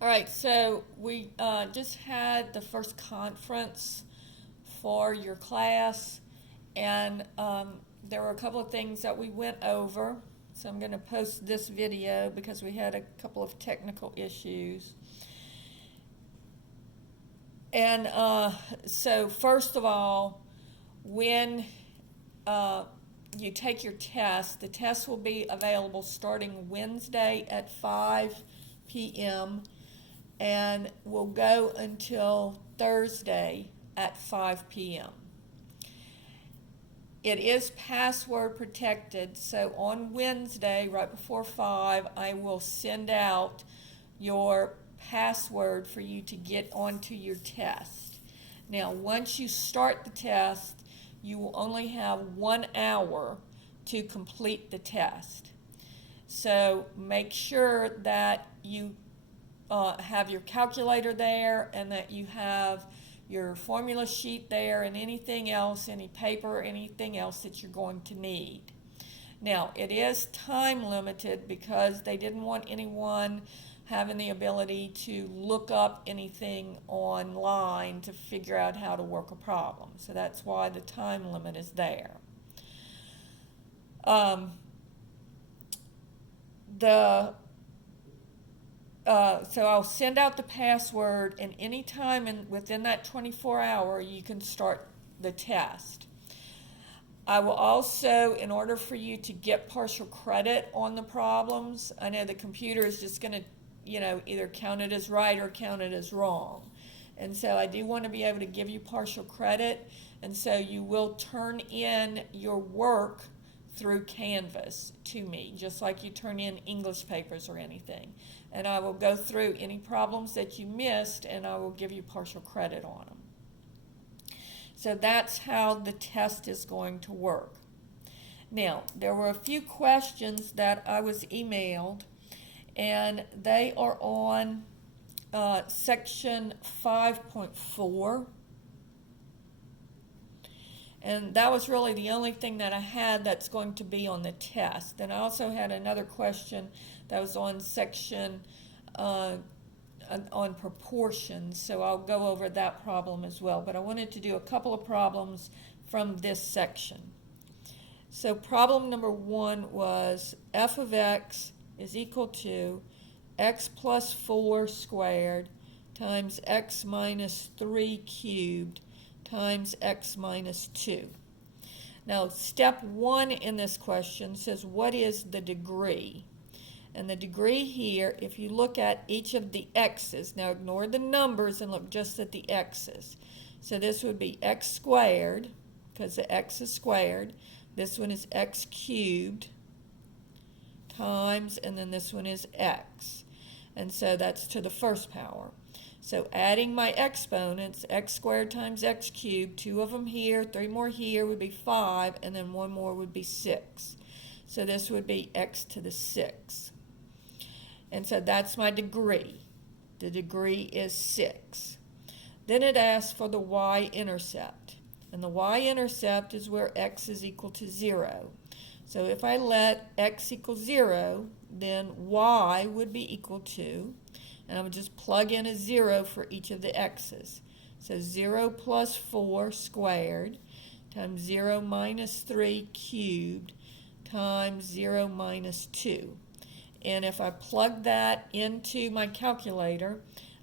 All right, so we just had the first conference for your class, and there were a couple of things that we went over. So I'm going to post this video because we had a couple of technical issues. And so first of all, when you take your test, the test will be available starting Wednesday at 5 p.m. and will go until Thursday at 5 p.m. It is password protected, so on Wednesday, right before 5, I will send out your password for you to get onto your test. Now, once you start the test, you will only have 1 hour to complete the test. So make sure that you have your calculator there and that you have your formula sheet there and anything else, any paper, anything else that you're going to need. Now, it is time limited because they didn't want anyone having the ability to look up anything online to figure out how to work a problem. So that's why the time limit is there. So I'll send out the password, and any time within that 24-hour, you can start the test. I will also, in order for you to get partial credit on the problems, I know the computer is just going to, either count it as right or count it as wrong. And so I do want to be able to give you partial credit, and so you will turn in your work through Canvas to me, just like you turn in English papers or anything. And I will go through any problems that you missed, and I will give you partial credit on them. So that's how the test is going to work. Now, there were a few questions that I was emailed, and they are on section 5.4. And that was really the only thing that I had that's going to be on the test. And I also had another question that was on section on proportions, so I'll go over that problem as well. But I wanted to do a couple of problems from this section. So problem number 1 was f of x is equal to x plus 4 squared times x minus 3 cubed times x minus 2. Now, step 1 in this question says, what is the degree? And the degree here, if you look at each of the x's, now ignore the numbers and look just at the x's. So this would be x squared, because the x is squared. This one is x cubed times, and then this one is x. And so that's to the first power. So adding my exponents, x squared times x cubed, 2 of them here, 3 more here would be 5, and then 1 more would be 6. So this would be x to the 6. And so that's my degree. The degree is 6. Then it asks for the y-intercept. And the y-intercept is where x is equal to 0. So if I let x equal 0, then y would be equal to, and I would just plug in a 0 for each of the x's. So 0 plus 4 squared times 0 minus 3 cubed times 0 minus 2. And if I plug that into my calculator,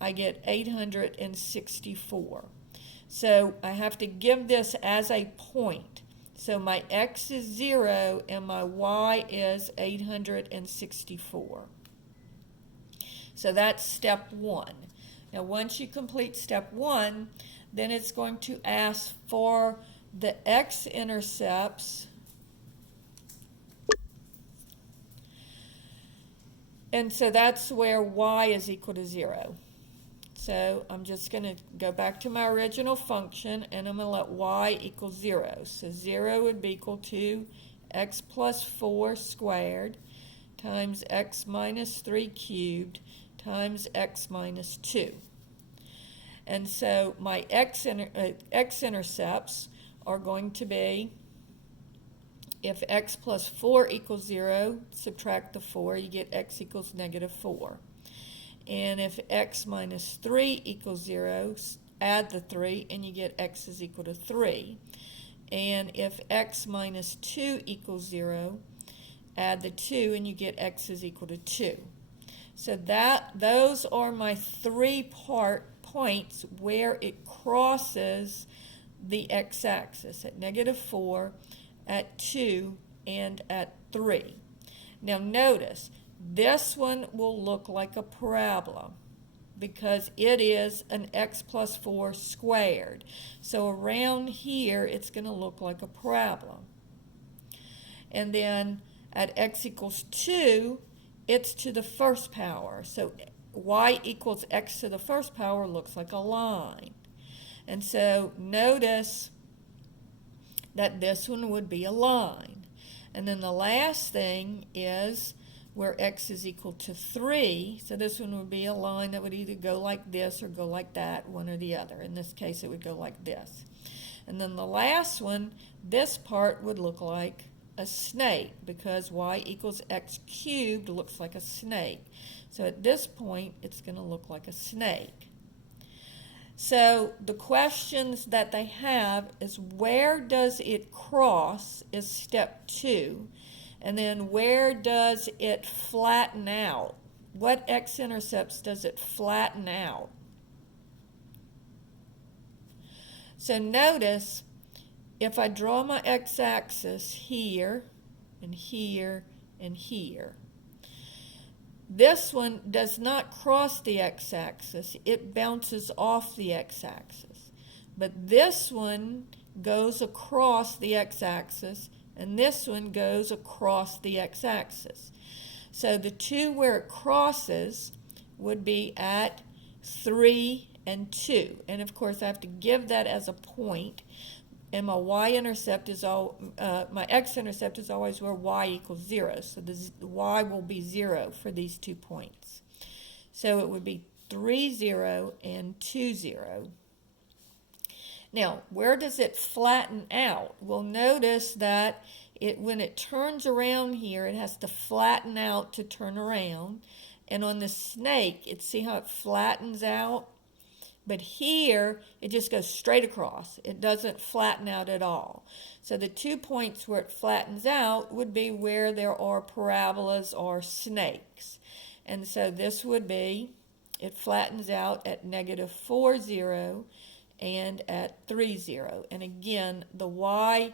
I get 864. So I have to give this as a point. So my x is 0 and my y is 864. So that's step 1. Now once you complete step 1, then it's going to ask for the x-intercepts. And so that's where y is equal to 0. So I'm just going to go back to my original function, and I'm going to let y equal 0. So 0 would be equal to x plus 4 squared times x minus 3 cubed times x minus 2. And so my x-intercepts are going to be, if x plus 4 equals 0, subtract the 4, you get x equals negative 4. And if x minus 3 equals 0, add the 3 and you get x is equal to 3. And if x minus 2 equals 0, add the 2 and you get x is equal to 2. So those are my 3 points where it crosses the x-axis at -4, at 2, and at 3. Now notice, this one will look like a parabola because it is an x plus 4 squared. So around here, it's going to look like a parabola. And then at x equals 2, it's to the first power. So y equals x to the first power looks like a line. And so notice that this one would be a line. And then the last thing is where x is equal to 3. So this one would be a line that would either go like this or go like that, one or the other. In this case, it would go like this. And then the last one, this part would look like a snake because y equals x cubed looks like a snake. So at this point, it's going to look like a snake. So the questions that they have is where does it cross is step 2, and then where does it flatten out? What x-intercepts does it flatten out? So notice if I draw my x-axis here and here and here, this one does not cross the x-axis, it bounces off the x-axis. But this one goes across the x-axis, and this one goes across the x-axis. So the two where it crosses would be at 3 and 2. And of course I have to give that as a point. And my y-intercept is my x-intercept is always where y equals 0. So the y will be 0 for these 2 points. So it would be 3, 0 and 2, 0. Now, where does it flatten out? Well, notice that when it turns around here, it has to flatten out to turn around. And on the snake, see how it flattens out? But here, it just goes straight across. It doesn't flatten out at all. So the 2 points where it flattens out would be where there are parabolas or snakes. And so this would be, it flattens out at -4, 0 and at 3, 0. And again, the y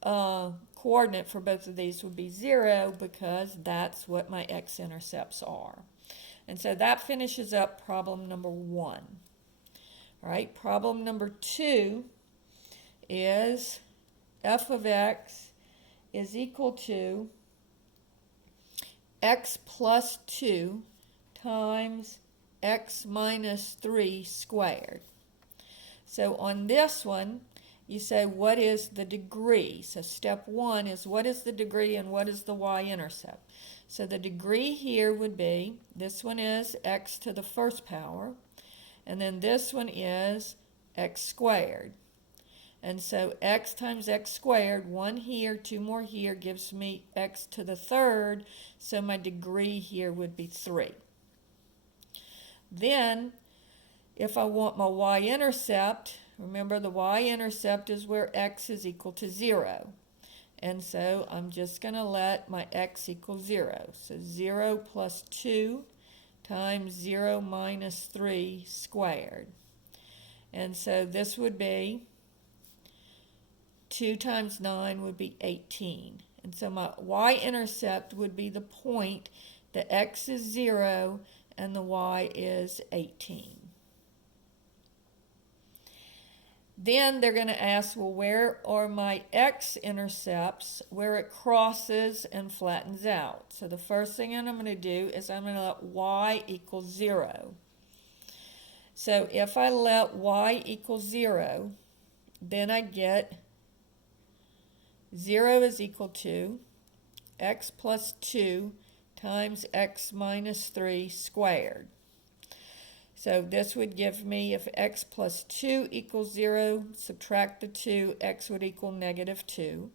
coordinate for both of these would be 0 because that's what my x-intercepts are. And so that finishes up problem number 1. All right, problem number 2 is f of x is equal to x plus 2 times x minus 3 squared. So on this one, you say, what is the degree? So step 1 is what is the degree and what is the y-intercept? So the degree here would be, this one is x to the first power, and then this one is x squared. And so x times x squared, 1 here, 2 more here, gives me x to the third, so my degree here would be 3. Then, if I want my y-intercept, remember the y-intercept is where x is equal to 0. And so I'm just going to let my x equal 0. So 0 plus 2 times 0 minus 3 squared. And so this would be 2 times 9 would be 18. And so my y-intercept would be the point, the x is 0 and the y is 18. Then they're going to ask, well, where are my x-intercepts, where it crosses and flattens out? So the first thing I'm going to do is I'm going to let y equal 0. So if I let y equal 0, then I get 0 is equal to x plus 2 times x minus 3 squared. So this would give me, if x plus 2 equals 0, subtract the 2, x would equal -2.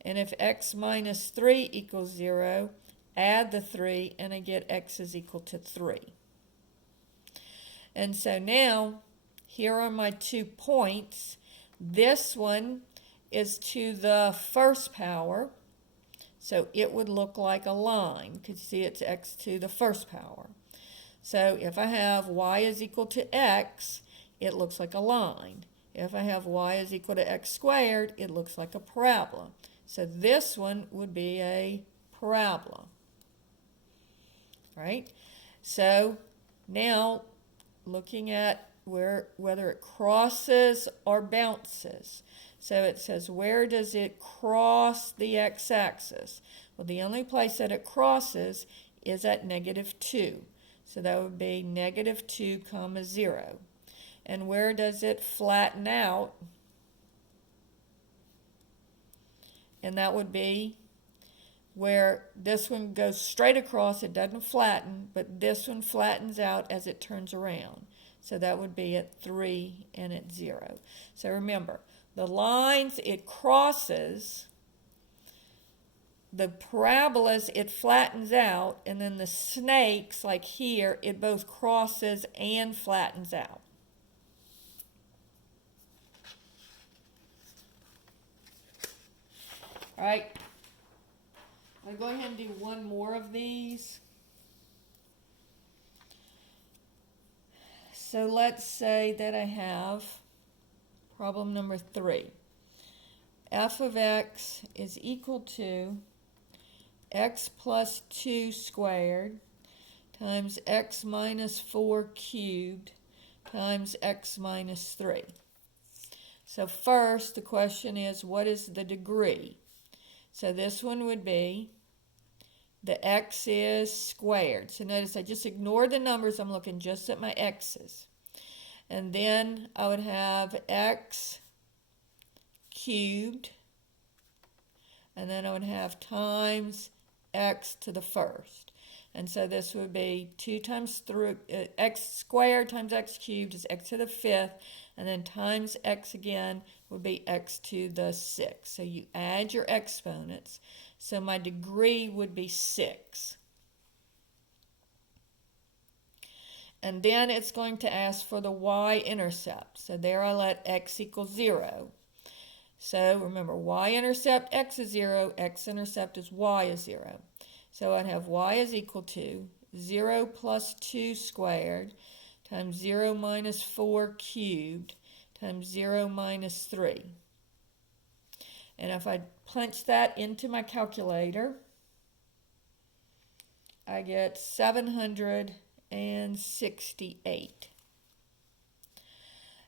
And if x minus 3 equals 0, add the 3, and I get x is equal to 3. And so now, here are my 2 points. This one is to the first power, so it would look like a line. You can see it's x to the first power. So if I have y is equal to x, it looks like a line. If I have y is equal to x squared, it looks like a parabola. So this one would be a parabola. Right? So now looking at whether it crosses or bounces. So it says, where does it cross the x-axis? Well, the only place that it crosses is at -2. So that would be -2, 0. And where does it flatten out? And that would be where this one goes straight across, it doesn't flatten, but this one flattens out as it turns around. So that would be at 3 and at 0. So remember, the lines it crosses, the parabolas it flattens out, and then the snakes, like here, it both crosses and flattens out. All right. I'm going to go ahead and do one more of these. So let's say that I have problem number 3. F of x is equal to x plus 2 squared times x minus 4 cubed times x minus 3. So first, the question is, what is the degree? So this one would be the x is squared. So notice I just ignore the numbers. I'm looking just at my x's. And then I would have x cubed. And then I would have times x to the first. And so this would be 2 times x squared times x cubed is x to the 5th. And then times x again would be x to the 6th. So you add your exponents. So my degree would be 6. And then it's going to ask for the y-intercept. So there I let x equal 0. So remember, y-intercept x is 0, x-intercept is y is 0. So I'd have y is equal to 0 plus 2 squared times 0 minus 4 cubed times 0 minus 3. And if I punch that into my calculator, I get 768.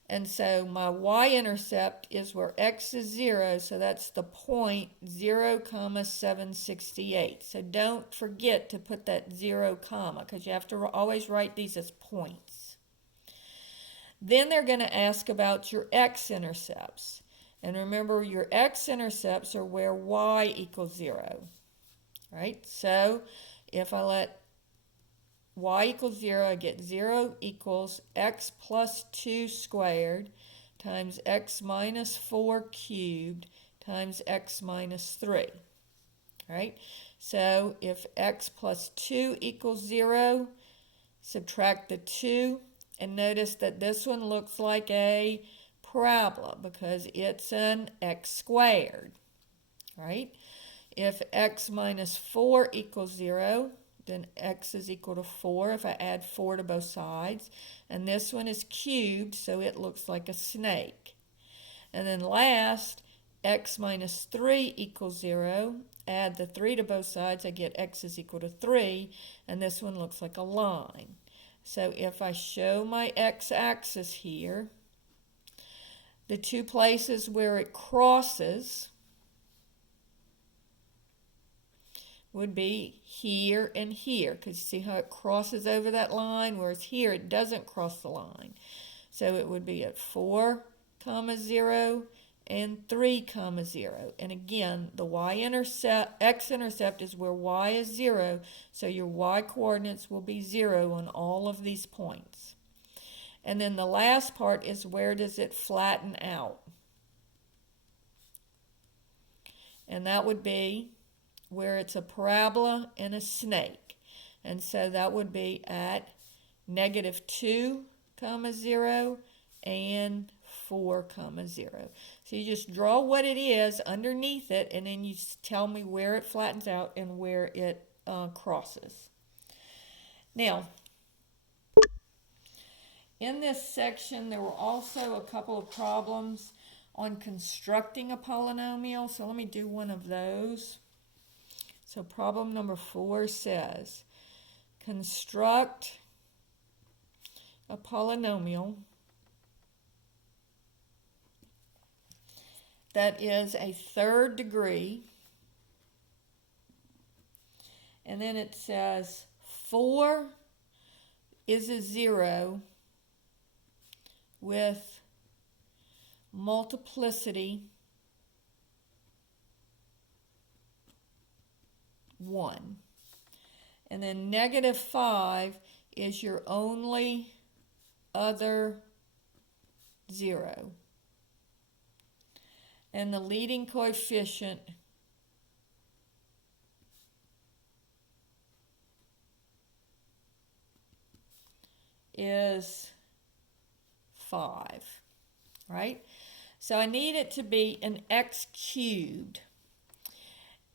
And so my y-intercept is where x is 0, so that's the point 0, 768. So don't forget to put that 0, because you have to always write these as points. Then they're going to ask about your x-intercepts. And remember, your x-intercepts are where y equals 0. Right? So if I let y equals 0, I get 0 equals x plus 2 squared times x minus 4 cubed times x minus 3. Right? So if x plus 2 equals 0, subtract the 2, and notice that this one looks like a parabola because it's an x squared. Right? If x minus 4 equals 0, then x is equal to 4 if I add 4 to both sides. And this one is cubed, so it looks like a snake. And then last, x minus 3 equals 0. Add the 3 to both sides, I get x is equal to 3. And this one looks like a line. So if I show my x-axis here, the two places where it crosses would be here and here, because you see how it crosses over that line, whereas here it doesn't cross the line. So it would be at 4, 0 and 3, 0. And again, the x-intercept is where y is 0, so your y-coordinates will be 0 on all of these points. And then the last part is, where does it flatten out? And that would be where it's a parabola and a snake. And so that would be at -2, comma 0, and 4, comma 0. So you just draw what it is underneath it, and then you tell me where it flattens out and where it crosses. Now, in this section, there were also a couple of problems on constructing a polynomial. So let me do one of those. So problem number 4 says, construct a polynomial that is a third degree. And then it says 4 is a 0 with multiplicity 1. And then negative 5 is your only other 0. And the leading coefficient is 5, right? So I need it to be an x cubed.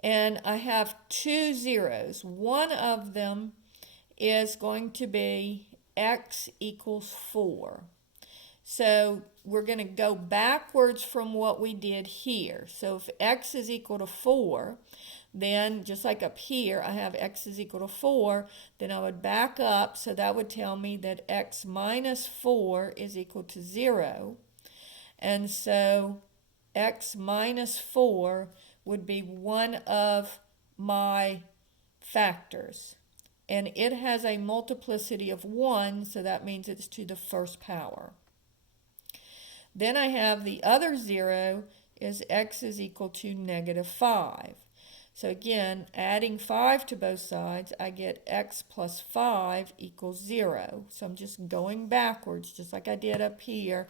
And I have 2 zeros. One of them is going to be x equals 4. So we're going to go backwards from what we did here. So if x is equal to 4, then just like up here, I have x is equal to 4, then I would back up, so that would tell me that x minus 4 is equal to 0. And so x minus 4 would be one of my factors. And it has a multiplicity of 1, so that means it's to the first power. Then I have the other 0 is x is equal to negative 5. So again, adding 5 to both sides, I get x plus 5 equals 0. So I'm just going backwards, just like I did up here.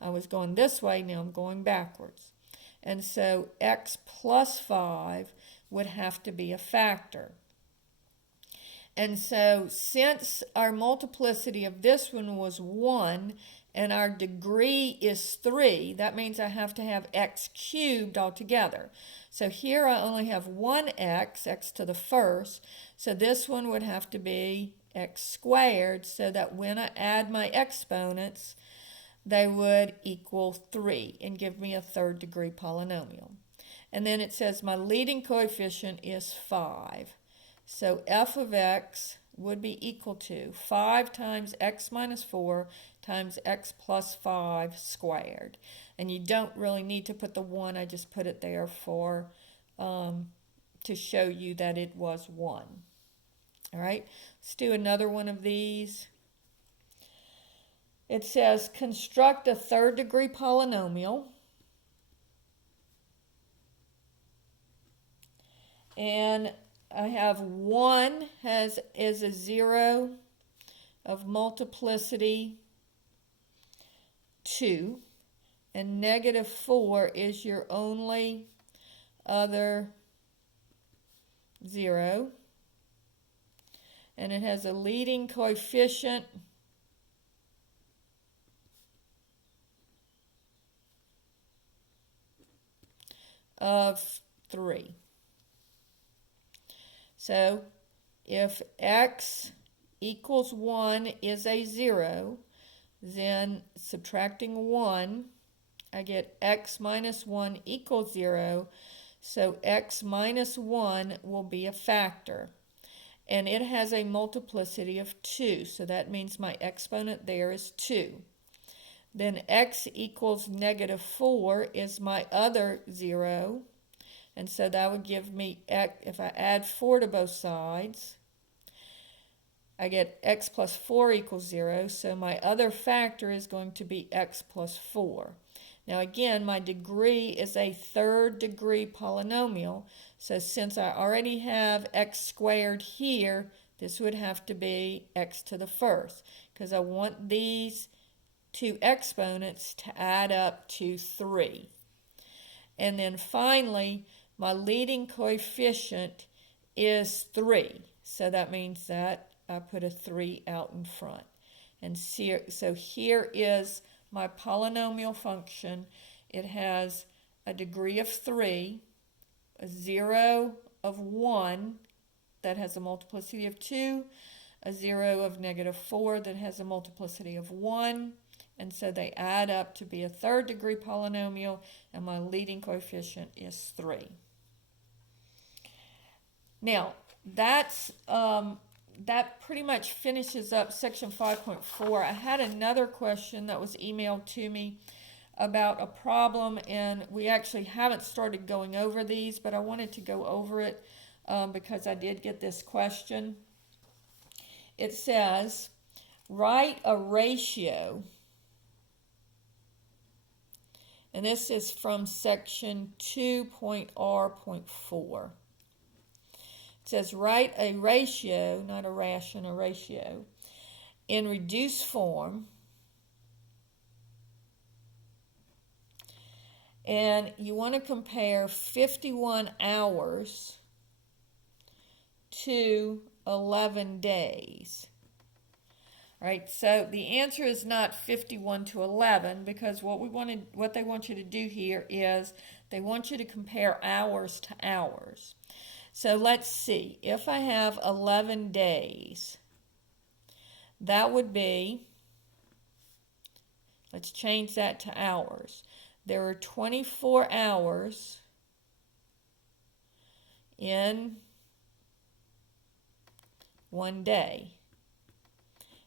I was going this way, now I'm going backwards. And so x plus 5 would have to be a factor. And so since our multiplicity of this one was 1 and our degree is 3, that means I have to have x cubed altogether. So here I only have one x to the first, so this one would have to be x squared, so that when I add my exponents, they would equal 3 and give me a third degree polynomial. And then it says my leading coefficient is 5. So f of x would be equal to 5 times x minus 4 times x plus 5 squared. And you don't really need to put the 1, I just put it there for to show you that it was 1. All right, let's do another one of these. It says construct a third degree polynomial. And I have 1 is a 0 of multiplicity 2, and negative 4 is your only other 0, and it has a leading coefficient of 3. So if x equals 1 is a 0, then subtracting 1, I get x minus 1 equals 0, so x minus 1 will be a factor. And it has a multiplicity of 2, so that means my exponent there is 2. Then x equals negative 4 is my other 0, and so that would give me, if I add 4 to both sides, I get x plus 4 equals 0, so my other factor is going to be x plus 4. Now again, my degree is a third degree polynomial, so since I already have x squared here, this would have to be x to the first, because I want these two exponents to add up to 3. And then finally, my leading coefficient is 3, so that means that I put a 3 out in front. And so here is my polynomial function. It has a degree of 3, a 0 of 1 that has a multiplicity of 2, a 0 of -4 that has a multiplicity of 1, and so they add up to be a third degree polynomial, and my leading coefficient is 3. Now, that pretty much finishes up section 5.4. I had another question that was emailed to me about a problem, and we actually haven't started going over these, but I wanted to go over it because I did get this question. It says, write a ratio, and this is from section 2.R.4. It says, write a ratio, not a ration, a ratio, in reduced form, and you want to compare 51 hours to 11 days. All right, so the answer is not 51 to 11 because what they want you to do here is they want you to compare hours to hours. So let's see, if I have 11 days, that would be, let's change that to hours. There are 24 hours in one day.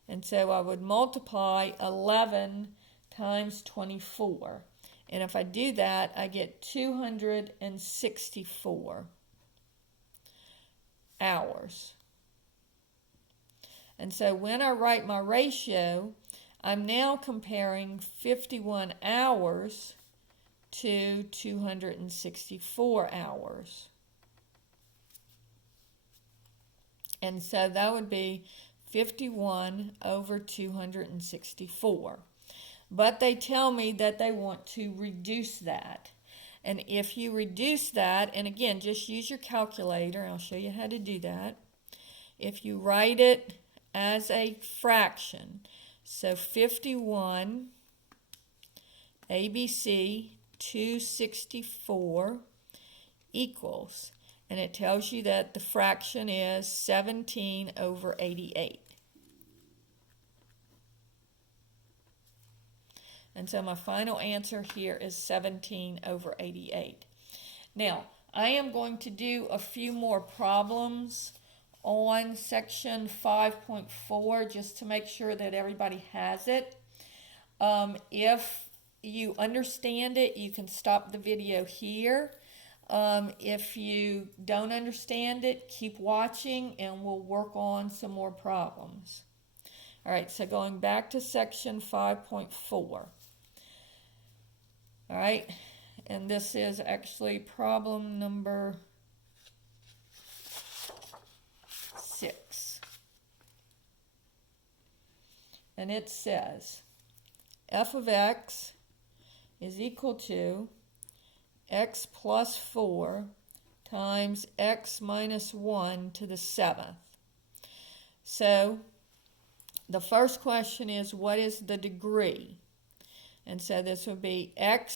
And so I would multiply 11 times 24. And if I do that, I get 264 hours. And so when I write my ratio, I'm now comparing 51 hours to 264 hours. And so that would be 51 over 264. But they tell me that they want to reduce that. And if you reduce that, and again, just use your calculator, I'll show you how to do that. If you write it as a fraction, so 51 ABC 264 equals, and it tells you that the fraction is 17 over 88. And so my final answer here is 17 over 88. Now, I am going to do a few more problems on section 5.4 just to make sure that everybody has it. If you understand it, you can stop the video here. If you don't understand it, keep watching and we'll work on some more problems. All right, so going back to section 5.4. All right, and this is actually problem number 6. And it says, f of x is equal to x plus 4 times x minus 1 to the 7th. So the first question is, what is the degree? And so this would be x